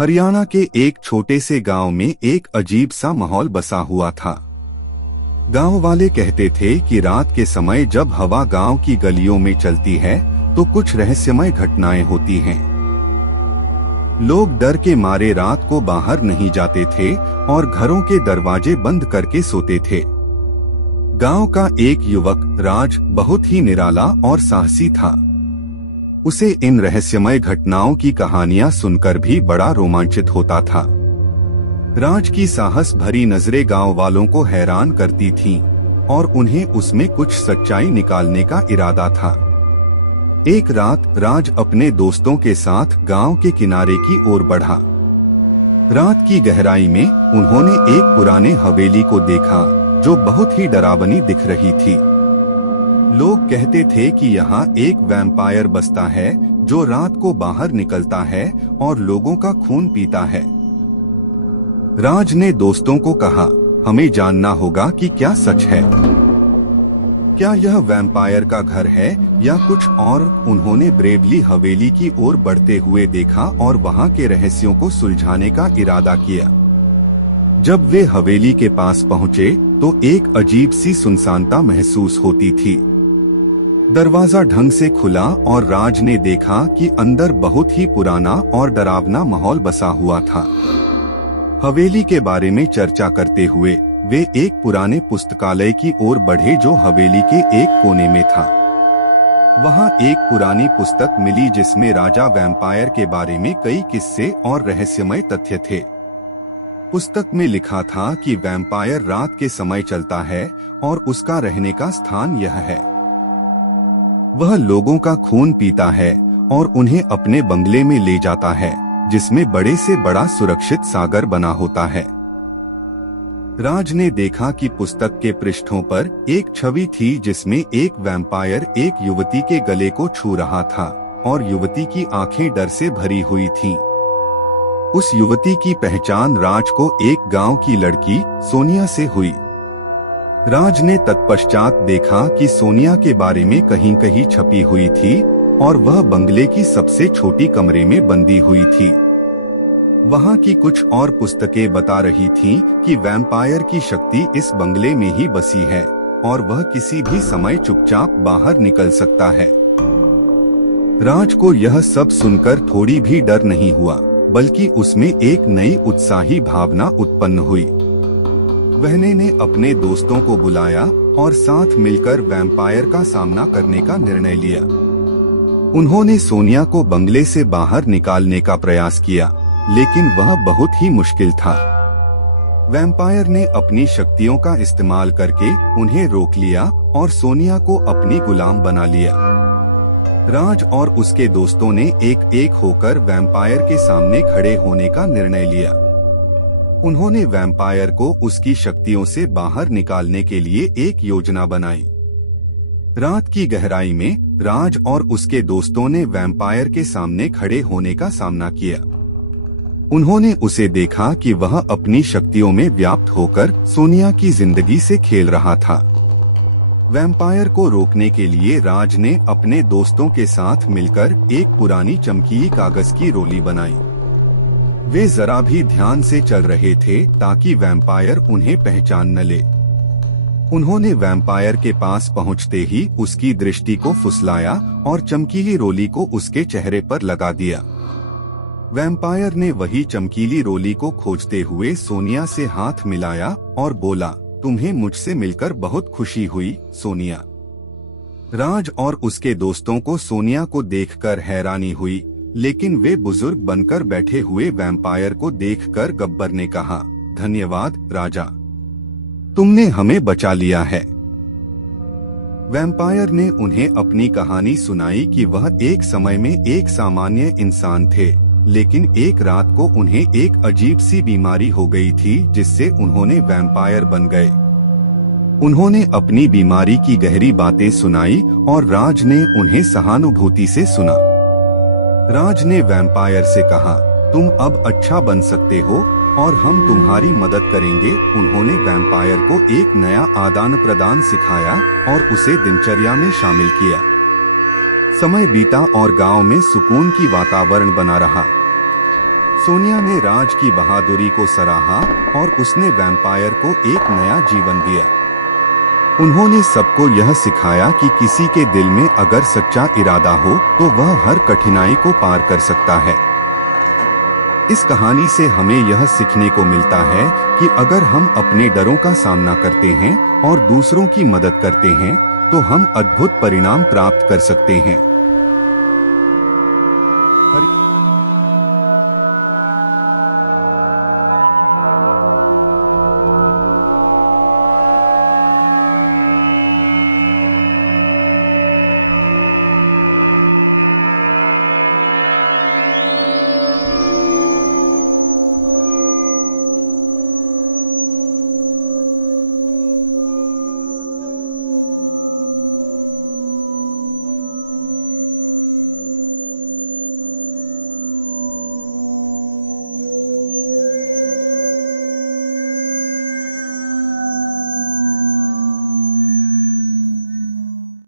हरियाणा के एक छोटे से गांव में एक अजीब सा माहौल बसा हुआ था। गांव वाले कहते थे कि रात के समय जब हवा गांव की गलियों में चलती है तो कुछ रहस्यमय घटनाएं होती हैं। लोग डर के मारे रात को बाहर नहीं जाते थे और घरों के दरवाजे बंद करके सोते थे। गांव का एक युवक राज बहुत ही निराला और साहसी था। उसे इन रहस्यमय घटनाओं की कहानियां सुनकर भी बड़ा रोमांचित होता था। राज की साहस भरी नजरें गांव वालों को हैरान करती थीं और उन्हें उसमें कुछ सच्चाई निकालने का इरादा था। एक रात राज अपने दोस्तों के साथ गांव के किनारे की ओर बढ़ा। रात की गहराई में उन्होंने एक पुराने हवेली को देखा जो बहुत ही डरावनी दिख रही थी। लोग कहते थे कि यहाँ एक वैम्पायर बसता है जो रात को बाहर निकलता है और लोगों का खून पीता है। राज ने दोस्तों को कहा, हमें जानना होगा कि क्या सच है, क्या यह वैम्पायर का घर है या कुछ और। उन्होंने ब्रेवली हवेली की ओर बढ़ते हुए देखा और वहां के रहस्यों को सुलझाने का इरादा किया। जब वे हवेली के पास पहुंचे तो एक अजीब सी सुनसानता महसूस होती थी। दरवाजा ढंग से खुला और राज ने देखा कि अंदर बहुत ही पुराना और डरावना माहौल बसा हुआ था। हवेली के बारे में चर्चा करते हुए वे एक पुराने पुस्तकालय की ओर बढ़े जो हवेली के एक कोने में था। वहां एक पुरानी पुस्तक मिली जिसमें राजा वैम्पायर के बारे में कई किस्से और रहस्यमय तथ्य थे। पुस्तक में लिखा था कि वैम्पायर रात के समय चलता है और उसका रहने का स्थान यह है। वह लोगों का खून पीता है और उन्हें अपने बंगले में ले जाता है जिसमें बड़े से बड़ा सुरक्षित सागर बना होता है। राज ने देखा कि पुस्तक के पृष्ठों पर एक छवि थी जिसमें एक वैम्पायर एक युवती के गले को छू रहा था और युवती की आंखें डर से भरी हुई थीं। उस युवती की पहचान राज को एक गांव की लड़की सोनिया से हुई। राज ने तत्पश्चात देखा कि सोनिया के बारे में कहीं कहीं छपी हुई थी और वह बंगले की सबसे छोटी कमरे में बंदी हुई थी। वहां की कुछ और पुस्तकें बता रही थीं कि वैम्पायर की शक्ति इस बंगले में ही बसी है और वह किसी भी समय चुपचाप बाहर निकल सकता है। राज को यह सब सुनकर थोड़ी भी डर नहीं हुआ, बल्कि उसमें एक नई उत्साही भावना उत्पन्न हुई। वहने ने अपने दोस्तों को बुलाया और साथ मिलकर वैम्पायर का सामना करने का निर्णय लिया। उन्होंने सोनिया को बंगले से बाहर निकालने का प्रयास किया, लेकिन वह बहुत ही मुश्किल था। वैम्पायर ने अपनी शक्तियों का इस्तेमाल करके उन्हें रोक लिया और सोनिया को अपनी गुलाम बना लिया। राज और उसके दोस्तों ने एक एक होकर वैम्पायर के सामने खड़े होने का निर्णय लिया। उन्होंने वैम्पायर को उसकी शक्तियों से बाहर निकालने के लिए एक योजना बनाई। रात की गहराई में राज और उसके दोस्तों ने वैम्पायर के सामने खड़े होने का सामना किया। उन्होंने उसे देखा कि वह अपनी शक्तियों में व्याप्त होकर सोनिया की जिंदगी से खेल रहा था। वैम्पायर को रोकने के लिए राज ने अपने दोस्तों के साथ मिलकर एक पुरानी चमकीली कागज की रोली बनाई। वे जरा भी ध्यान से चल रहे थे ताकि वैम्पायर उन्हें पहचान न ले। उन्होंने वैम्पायर के पास पहुंचते ही उसकी दृष्टि को फुसलाया और चमकीली रोली को उसके चेहरे पर लगा दिया। वैम्पायर ने वही चमकीली रोली को खोजते हुए सोनिया से हाथ मिलाया और बोला, तुम्हें मुझसे मिलकर बहुत खुशी हुई सोनिया। राज और उसके दोस्तों को सोनिया को देखकर हैरानी हुई, लेकिन वे बुजुर्ग बनकर बैठे हुए वैम्पायर को देखकर गब्बर ने कहा, धन्यवाद राजा, तुमने हमें बचा लिया है। वैम्पायर ने उन्हें अपनी कहानी सुनाई कि वह एक समय में एक सामान्य इंसान थे, लेकिन एक रात को उन्हें एक अजीब सी बीमारी हो गई थी जिससे उन्होंने वैम्पायर बन गए। उन्होंने अपनी बीमारी की गहरी बातें सुनाई और राज ने उन्हें सहानुभूति से सुना। राज ने वैम्पायर से कहा, तुम अब अच्छा बन सकते हो और हम तुम्हारी मदद करेंगे। उन्होंने वैम्पायर को एक नया आदान प्रदान सिखाया और उसे दिनचर्या में शामिल किया। समय बीता और गांव में सुकून की वातावरण बना रहा। सोनिया ने राज की बहादुरी को सराहा और उसने वैम्पायर को एक नया जीवन दिया। उन्होंने सबको यह सिखाया कि किसी के दिल में अगर सच्चा इरादा हो तो वह हर कठिनाई को पार कर सकता है। इस कहानी से हमें यह सीखने को मिलता है कि अगर हम अपने डरों का सामना करते हैं और दूसरों की मदद करते हैं तो हम अद्भुत परिणाम प्राप्त कर सकते हैं।